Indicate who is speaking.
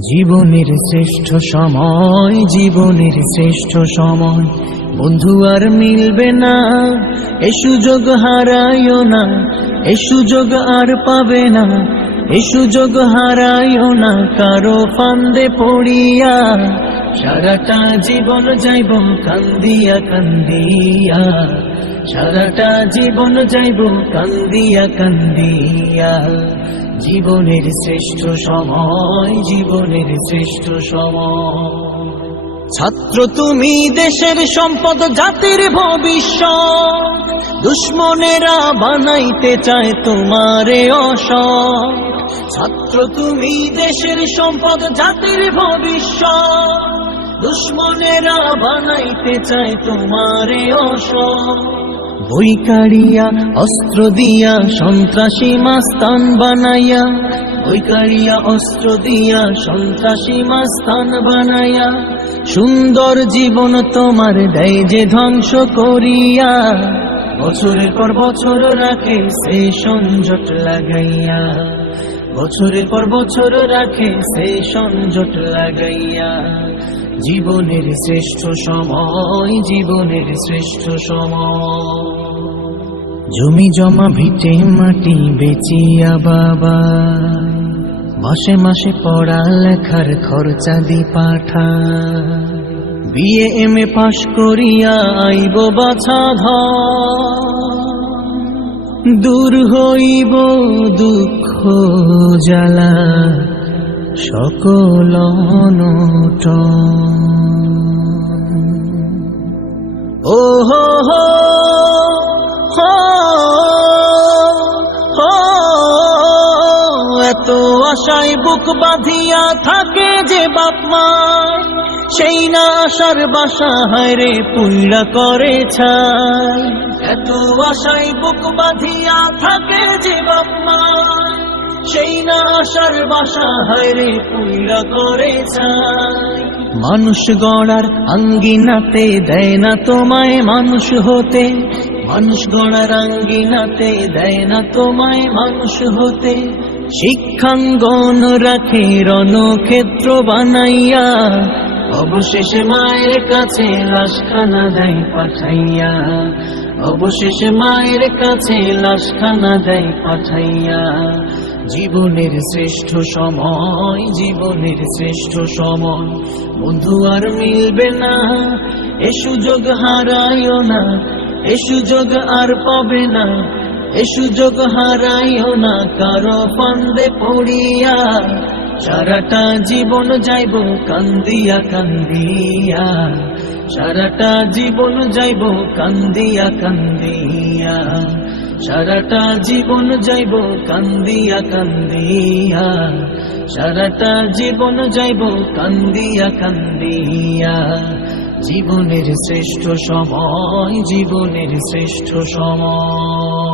Speaker 1: জীবনের শ্রেষ্ঠ সময়, জীবনের শ্রেষ্ঠ সময়। বন্ধু আর মিলবে না, এ সুযোগ হারাইও না, এ সুযোগ আর পাবে না, এ সুযোগ হারাইও না, কারও ফান্দে পড়িয়া সারাটা জীবন যাইব কান্দিয়া কান্দিয়া। সারাটা জীবন যাইব কান্দিয়া কান্দিয়া। জীবনের শ্রেষ্ঠ সময়, জীবনের শ্রেষ্ঠ সময়। ছাত্র তুমি দেশের সম্পদ, জাতির ভবিষ্যৎ। দুশ্মনেরা বানাইতে চায় তোমারে অসৎ। ছাত্র তুমি দেশের সম্পদ, জাতির ভবিষ্যৎ। দুশ্মনেরা বানাইতে চায় তোমারে বই কাড়িয়া, অস্ত্র দিয়া, সন্ত্রাসী মাস্তান বানাইয়া। বই কাড়িয়া, অস্ত্র দিয়া, সন্ত্রাসী মাস্তান বানাইয়া। সুন্দর জীবন তোমার দেয় যে ধ্বংস করিয়া। বছরের পর বছর রাখে সে সংযট লাগাইয়া। বছরের পর বছর রাখে সে সংযট লাগাইয়া। জীবনের শ্রেষ্ঠ সময়, জীবনের শ্রেষ্ঠ সময়। জমি জমা, ভিটে মাটি বেচিয়া বাবা মাসে মাসে পড়া লেখার খরচা দি পাঠা। বিয়ে এম এ পাশ করিয়া আইব বাছা দূর হইব দুঃখ জ্বালা, সকল ও এত আশায় বুক বাঁধিয়া থাকে যে বাপ মা। সেই না আশার বাসা হায় রে পুইরা করে এত আশায় বুক বাঁধিয়া থাকে যে বাপ মা। সেই না আশার বাসা হায় রে পুইরা করে ছাই। মানুষ গড়ার আঙ্গিনাতে দেয় না তোমায় মানুষ হতে। মানুষ গড়ার আঙ্গিনাতে দেয় না তোমায় মানুষ হতে। শিক্ষাঙ্গন রাখে রণক্ষেত্র বানাইয়া। অবশেষে মায়ের কাছে লাশখানা দেয় পাঠাইয়া। অবশেষে মায়ের কাছে লাশখানা দেয় পাঠাইয়া। জীবনের শ্রেষ্ঠ সময়, জীবনের শ্রেষ্ঠ সময়। বন্ধু আর মিলবে না, এ সুযোগ হারাইও না, এ সুযোগ আর পাবে না। এ সুযোগ হারাইও না, কারও ফান্দে পড়িয়া। সারাটা জীবন যাইব কান্দিয়া কান্দিয়া। সারাটা জীবন যাইব কান্দিয়া কান্দিয়া। সারাটা জীবন যাইব কান্দিয়া কান্দিয়া। সারাটা জীবন যাইব কান্দিয়া কান্দিয়া। জীবনের শ্রেষ্ঠ সময়, জীবনের শ্রেষ্ঠ সময়।